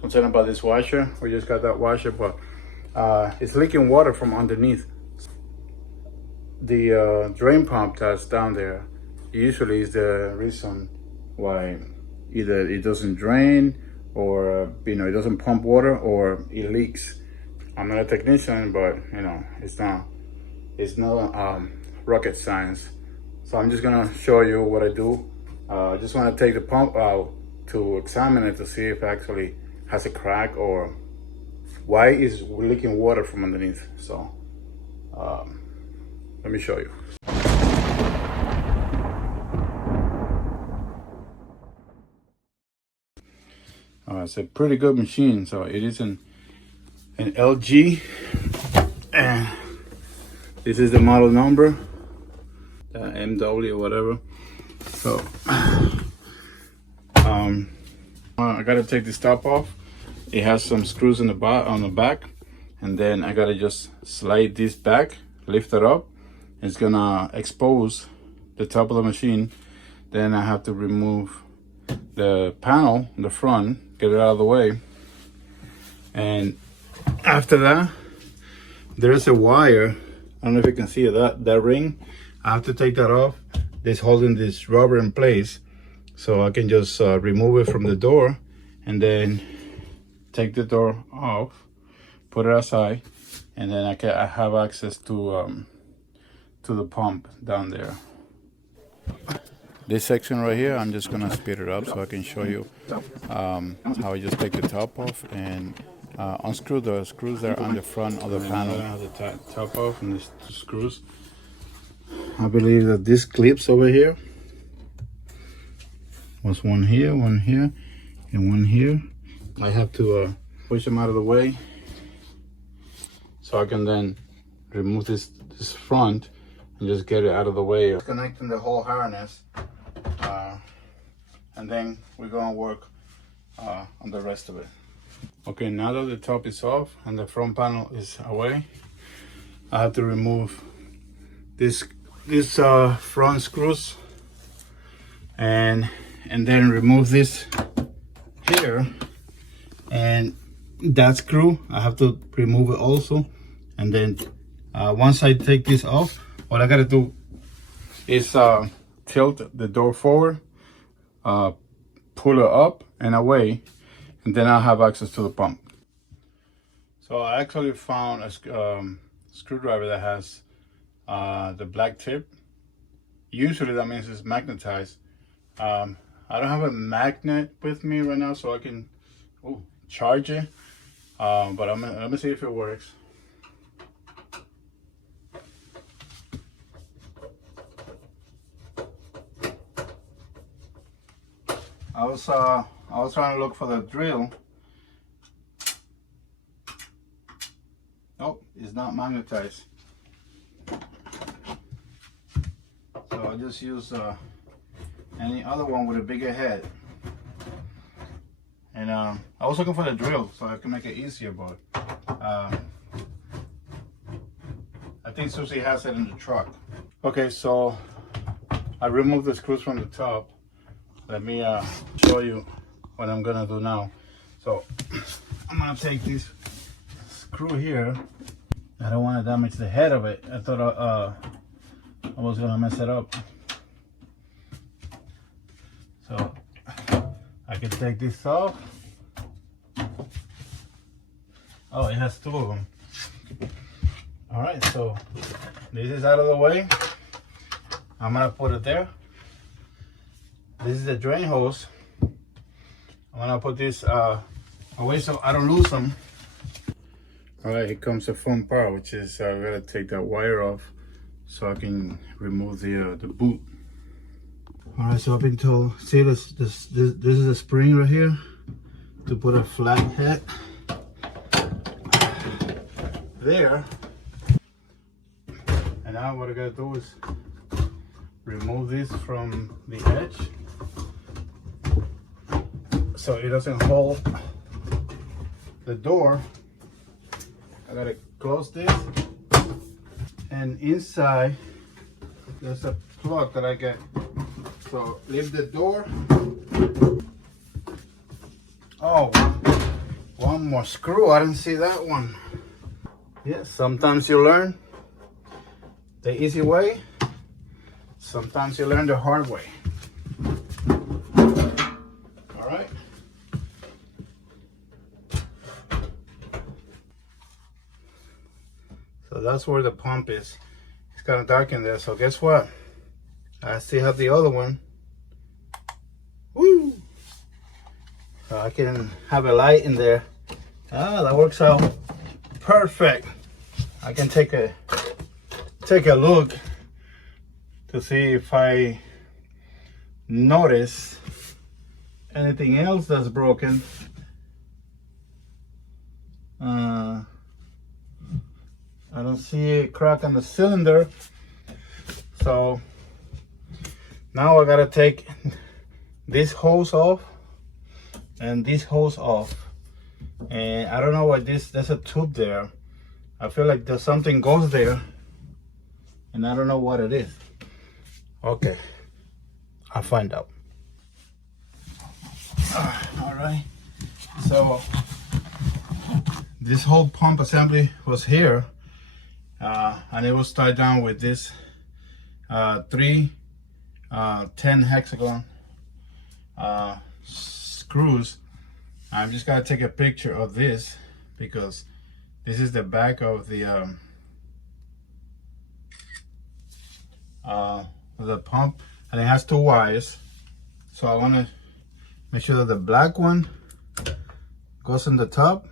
concerned about this washer. We just got that washer, but it's leaking water from underneath. The drain pump that's down there usually is the reason why either it doesn't drain or it doesn't pump water or it leaks. I'm not a technician, but it's not rocket science. So I'm just gonna show you what I do. I just want to take the pump out to examine it to see if it actually has a crack or why is leaking water from underneath. So let me show you. It's a pretty good machine. So it is an LG, and this is the model number, the MW or whatever. So I gotta take this top off. It has some screws on the back, and then I gotta just slide this back, lift it up. It's gonna expose the top of the machine. Then I have to remove the panel in the front, get it out of the way, and after that there's a wire. I don't know if you can see that ring. I have to take that off. It's holding this rubber in place, so I can just remove it from the door and then take the door off, put it aside, and then I have access to the pump down there. This section right here, I'm just gonna speed it up so I can show you how I just take the top off and unscrew the screws that are on the front of the panel. I have the top off and these two screws. I believe that these clips over here was one here, and one here. I have to push them out of the way so I can then remove this front and just get it out of the way. Connecting the whole harness, and then we're gonna work on the rest of it. Okay, now that the top is off and the front panel is away, I have to remove this front screws and then remove this here, and that screw I have to remove it also. And then once I take this off, what I gotta do is tilt the door forward, pull it up and away, and then I'll have access to the pump. So I actually found a screwdriver that has the black tip. Usually that means it's magnetized. I don't have a magnet with me right now, so I can charge it, but let me see if it works. I was trying to look for the drill. Nope, it's not magnetized. So I just use any other one with a bigger head. And I was looking for the drill so I can make it easier, but I think Susie has it in the truck. Okay, so I removed the screws from the top. Let me show you what I'm gonna do now. So I'm gonna take this screw here. I don't want to damage the head of it. I thought I was gonna mess it up. So I can take this off. Oh, it has two of them. All right, so this is out of the way. I'm gonna put it there. This is the drain hose. I'm gonna put this away so I don't lose them. All right, here comes the fun part, which is I gotta take that wire off so I can remove the boot. All right, so I've been told, see this is a spring right here to put a flat head there. And now what I gotta do is remove this from the edge so it doesn't hold the door. I gotta close this, and inside there's a plug that I get. So leave the door. Oh, one more screw. I didn't see that one. Yeah, sometimes you learn the easy way. Sometimes you learn the hard way. All right. So that's where the pump is. It's kind of dark in there. So guess what? I still have the other one. Woo! So I can have a light in there. Ah, that works out perfect. I can take a look to see if I notice anything else that's broken. I don't see a crack on the cylinder. So now I gotta take this hose off and this hose off. And I don't know what there's a tube there. I feel like there's something goes there and I don't know what it is. Okay, I'll find out. All right, so this whole pump assembly was here, and it was tied down with this 3 10 hexagon screws. I'm just gotta take a picture of this because this is the back of the pump, and it has 2 wires. So I want to make sure that the black one goes in the top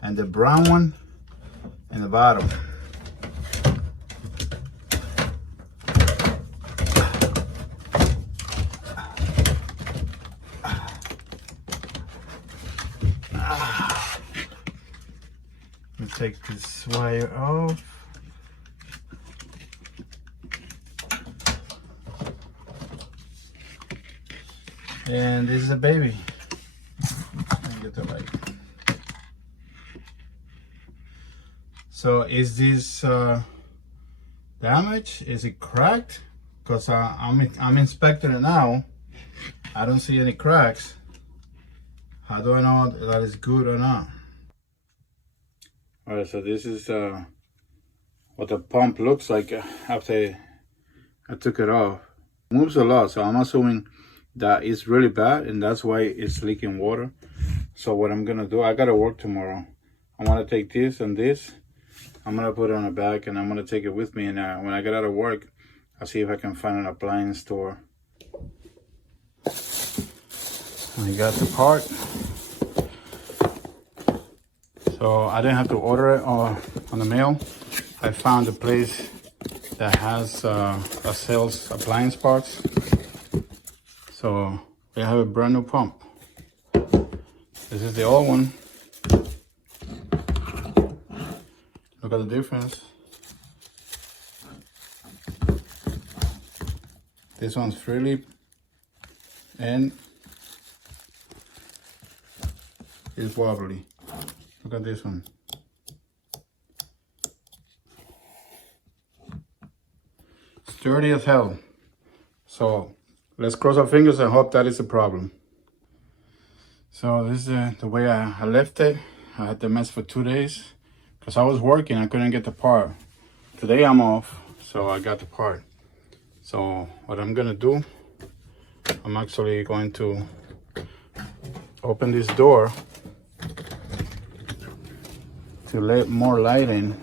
and the brown one in the bottom. Let me take this wire off. And this is a baby. Let me get the light. So is this damaged? Is it cracked? Because I'm inspecting it now. I don't see any cracks. How do I know that it's good or not? All right, so this is what the pump looks like after I took it off. It moves a lot, so I'm assuming that it's really bad and that's why it's leaking water. So what I'm gonna do, I gotta work tomorrow. I wanna take this and this. I'm gonna put it on a bag and I'm gonna take it with me, and when I get out of work, I'll see if I can find an appliance store. I got the part. So I didn't have to order it on the mail. I found a place that has that sells appliance parts. So we have a brand new pump. This is the old one. Look at the difference. This one's freely and it's wobbly. Look at this one. Sturdy as hell. So let's cross our fingers and hope that is a problem. So this is the way I left it. I had the mess for 2 days because I was working. I couldn't get the part. Today I'm off, so I got the part. So what I'm gonna do, I'm actually going to open this door to let more light in.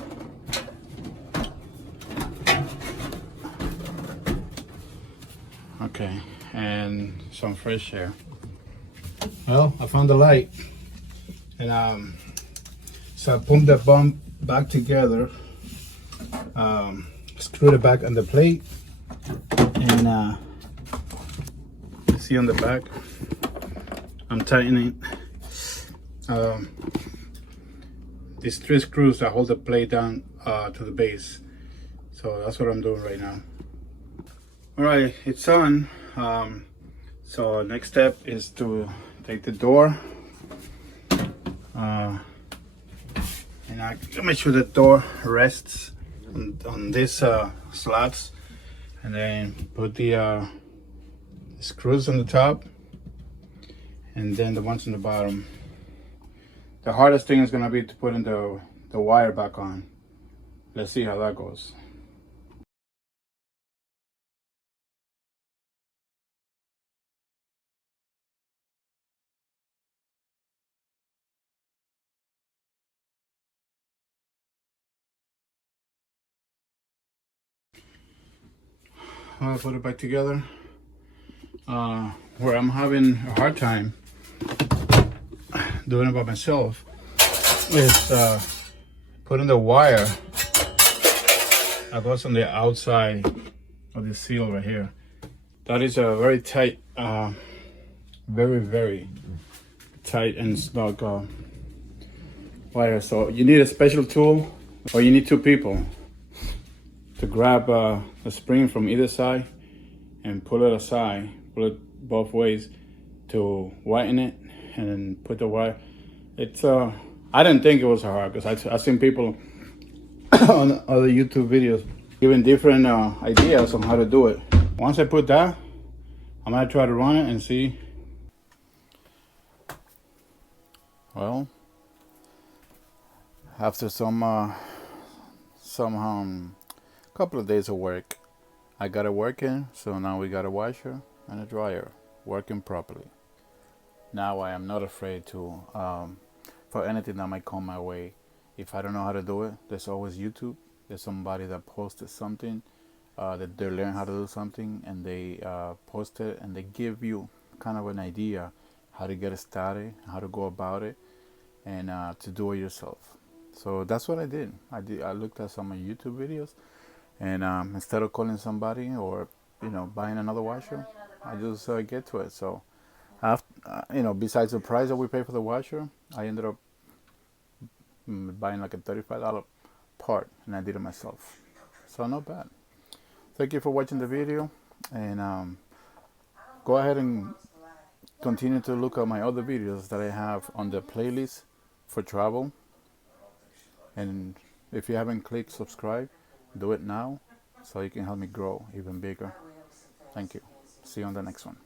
Okay, and some fresh air. Well, I found the light, and so I pumped the bump back together, screwed it back on the plate, and see on the back, I'm tightening these 3 screws that hold the plate down to the base. So that's what I'm doing right now. All right, it's on. So next step is to take the door and I make sure the door rests on these slots, and then put the screws on the top and then the ones on the bottom. The hardest thing is gonna be to put in the wire back on. Let's see how that goes. I'll put it back together. Where I'm having a hard time doing it by myself is putting the wire that goes on the outside of the seal right here. That is a very tight, very tight and snug wire. So you need a special tool, or you need two people to grab a spring from either side and pull it aside, pull it both ways to whiten it, and then put the wire. It's I didn't think it was hard, because I've seen people on other YouTube videos giving different ideas on how to do it. Once I put that, I'm gonna try to run it and see. Well, after some couple of days of work, I got it working. So now we got a washer and a dryer working properly. Now I am not afraid to for anything that might come my way. If I don't know how to do it, there's always YouTube. There's somebody that posted something that they learn how to do something, and they post it, and they give you kind of an idea how to get it started, how to go about it, and to do it yourself. So that's what I did. I looked at some of YouTube videos, and instead of calling somebody or buying another washer, I just get to it. So after, besides the price that we pay for the washer, I ended up buying like a $35 part, and I did it myself. So not bad. Thank you for watching the video, and go ahead and continue to look at my other videos that I have on the playlist for travel. And if you haven't clicked subscribe, do it now so you can help me grow even bigger. Thank you. See you on the next one.